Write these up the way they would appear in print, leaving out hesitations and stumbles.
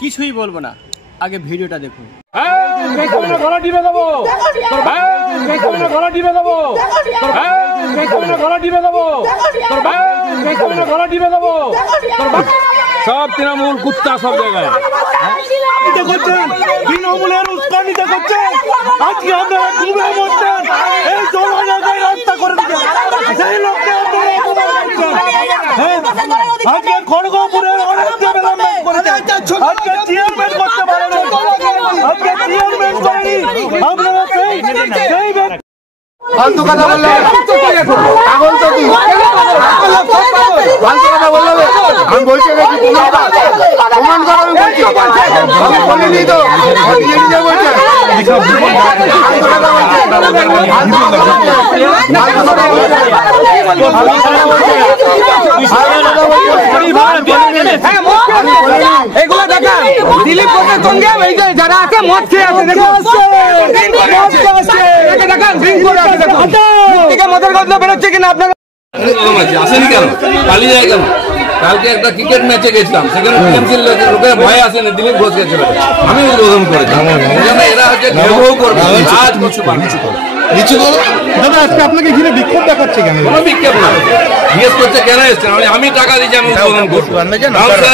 কিছুই বলবো না, আগে ভিডিওটা দেখুন। সব তৃণমূল কুত্তা সব জায়গায় তৃণমূলের উস্কানিতে করছেন। আজকে আপনারা ঘুমে মরছেন, এই জমা জায়গায় রাস্তা করে সেই লোককে আপনারা আজকে খড়গপুরের অনেক ডেভেলপমেন্ট করেছে, আজকে চেয়ারম্যান করতে পারেন, আজকে চেয়ারম্যান করেনি আপনারা সেই ফালতু কথা বললে পাগল তো তুই ফালতু কথা বললে আমি বলছি নাকি প্রমাণ কর আমি বলছি আমি বলিনি তো নিজে বলছে এগুলো দেখা দিলীপ ঘোষের সঙ্গে যারা আছে মদ খেয়ে আছে মদের গন্ধ বেরোচ্ছে কিনা আপনারা আসেনি কেন পালিয়ে যায় কেন? কালকে একটা ক্রিকেট ম্যাচে গেছিলাম, সেখানে লোকের ভয় আসেনি, দিলীপ ঘোষ গেছিল, আমি উদ্বোধন করেছি। এরা হচ্ছে দাদা আজকে আপনাকে ঘিরে বিক্ষোভ দেখাচ্ছে কেন? কোনো বিক্ষোভ না, জিজ্ঞেস করছে কেন এসছেন, আমি টাকা দিচ্ছি আমি উদ্বোধন করছি,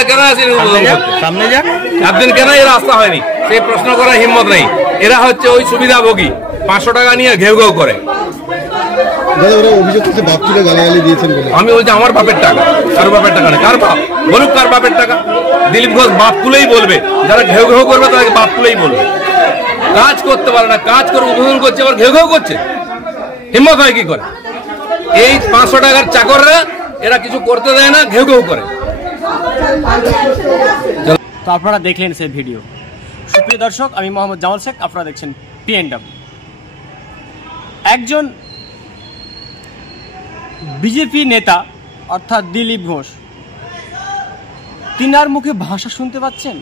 কেন আসেনি উদ্বোধন করতে, সামনে যান একদিন কেন এরা আসতে হয়নি সেই প্রশ্ন করার হিম্মত নেই। এরা হচ্ছে ওই সুবিধাভোগী, 500 টাকা নিয়ে ঘেউ ঘেউ করে। আমি বলছি আমার বাপের টাকা, কার বাপের টাকা নেই, কার বাপ বলুক কার বাপের টাকা। দিলীপ ঘোষ বাপ তুলেই বলবে, যারা ঘেউ ঘেউ করবে তাদেরকে বাপ তুলেই বলবে। কাজ করতে পারে না, কাজ করে উদ্বোধন করছে আবার ঘেউ ঘেউ করছে, হিম্মত হয় কি করে? এই 500 টাকার চাকররা এরা কিছু করতে দেয় না, ঘেউ ঘেউ করে। তো আপনারা দেখলেন সেই ভিডিও। সুপ্রিয় দর্শক, আমি মোহাম্মদ জামাল শেখ, আপনারা দেখছেন PNW। একজন বিজেপি নেতা অর্থাৎ দিলীপ ঘোষ, তিনার মুখে ভাষা শুনতে পাচ্ছেন,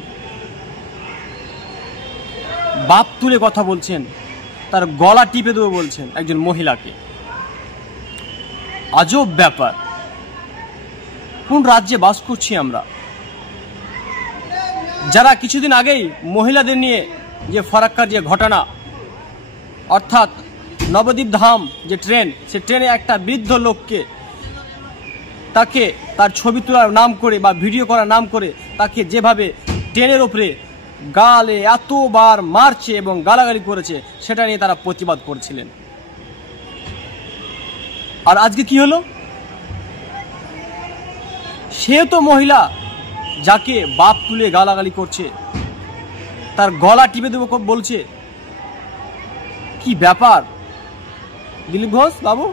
বাপ তুলে কথা বলছেন, তার গলা টিপে দেবো বলছেন একজন মহিলাকে। আজব ব্যাপার, কোন রাজ্যে বাস করছি আমরা? যারা কিছুদিন আগেই মহিলাদের নিয়ে যে ফারাক্কার যে ঘটনা, অর্থাৎ নবদ্বীপ ধাম যে ট্রেন, সে ট্রেনে একটা বৃদ্ধ লোককে তাকে তার ছবি তোলার নাম করে বা ভিডিও করার নাম করে তাকে যেভাবে ট্রেনের ওপরে গালে এতবার মারছে এবং গালাগালি করেছে, সেটা নিয়ে তারা প্রতিবাদ করছিলেন। আর আজকে কি হলো? সে তো মহিলা যাকে বাপ তুলে গালাগালি করছে, তার গলা টিপে দেবো বলছে। কি ব্যাপার দিলীপ ঘোষ বাবু,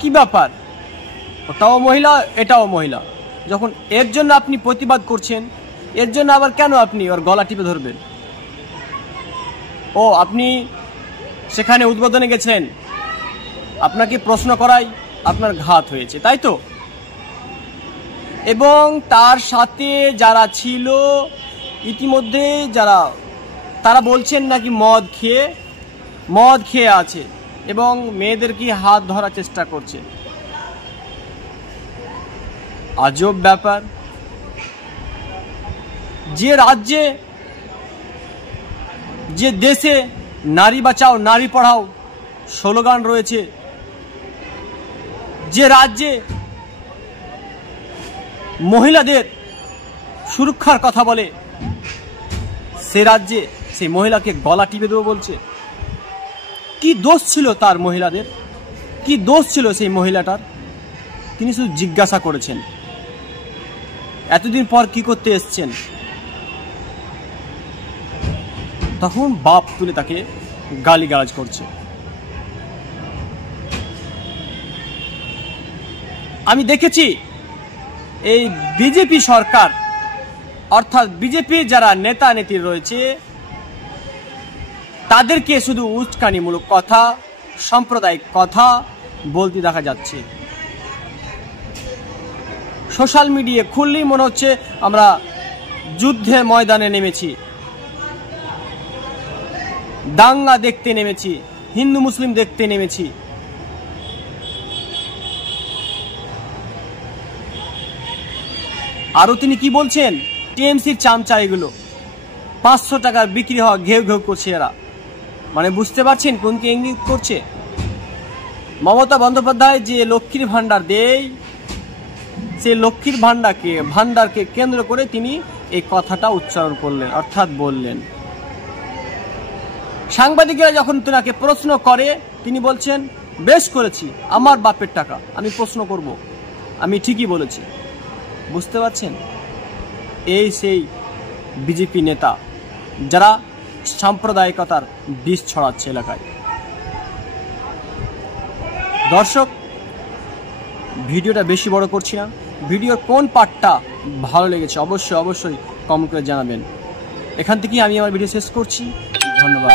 কি ব্যাপার? ওটাও মহিলা, এটাও মহিলা। যখন এর জন্য আপনি প্রতিবাদ করছেন, এর জন্য আবার কেন আপনি ওর গলা টিপে ধরবেন? ও আপনি সেখানে উদ্বোধনে গেছেন, আপনাকে প্রশ্ন করাই আপনার ঘাত হয়েছে, তাই তো? এবং তার সাথে যারা ছিল ইতিমধ্যে তারা বলছেন নাকি মদ খেয়ে আছে এবং মেয়েদেরকে হাত ধরার চেষ্টা করছে। আজব ব্যাপার, যে রাজ্যে, যে দেশে নারী বাঁচাও নারী পড়াও স্লোগান রয়েছে, যে রাজ্যে মহিলাদের সুরক্ষার কথা বলে, সে রাজ্যে সেই মহিলাকে গলা টিপে দেবো বলছে। কি দোষ ছিল তার মহিলাদের? কি দোষ ছিল সেই মহিলাটার? তিনি শুধু জিজ্ঞাসা করেছেন, এতদিন পর কি করতে এসছেন? তখন বাপ তুলে তাকে গালিগালাজ করছে। আমি দেখেছি এই বিজেপি সরকার, অর্থাৎ বিজেপির যারা নেতা নেত্রী রয়েছে, তাদেরকে শুধু উস্কানিমূলক কথা, সাম্প্রদায়িক কথা বলতে দেখা যাচ্ছে। সোশ্যাল মিডিয়া খুললেই মনে হচ্ছে আমরা যুদ্ধের ময়দানে নেমেছি, দাঙ্গা দেখতে নেমেছি, হিন্দু মুসলিম দেখতে নেমেছি। আরো তিনি কি বলছেন? টিএমসির চামচা এগুলো 500 টাকা বিক্রি হওয়া ঘেউ ঘেউ করছে এরা। মানে বুঝতে পারছেন কোন কি ইঙ্গিত করছে? মমতা বন্দ্যোপাধ্যায় যে লক্ষ্মীর ভান্ডার দেয়, সেই লক্ষ্মীর ভান্ডারকে কেন্দ্র করে তিনি এই কথাটা উচ্চারণ করলেন, অর্থাৎ বললেন। সাংবাদিকরা যখন তাকে প্রশ্ন করে তিনি বলছেন, বেশ করেছি, আমার বাপের টাকা, আমি প্রশ্ন করব, আমি ঠিকই বলেছি। বুঝতে পারছেন? এই সেই বিজেপি নেতা যারা সাম্প্রদায়িকতার বিষ ছড়াচ্ছে এলাকায়। দর্শক, ভিডিওটা বেশি বড় করছি না, ভিডিওর কোন পার্টটা ভালো লেগেছে অবশ্যই কমেন্ট করে জানাবেন। এখান থেকেই আমি আমার ভিডিও শেষ করছি। ধন্যবাদ।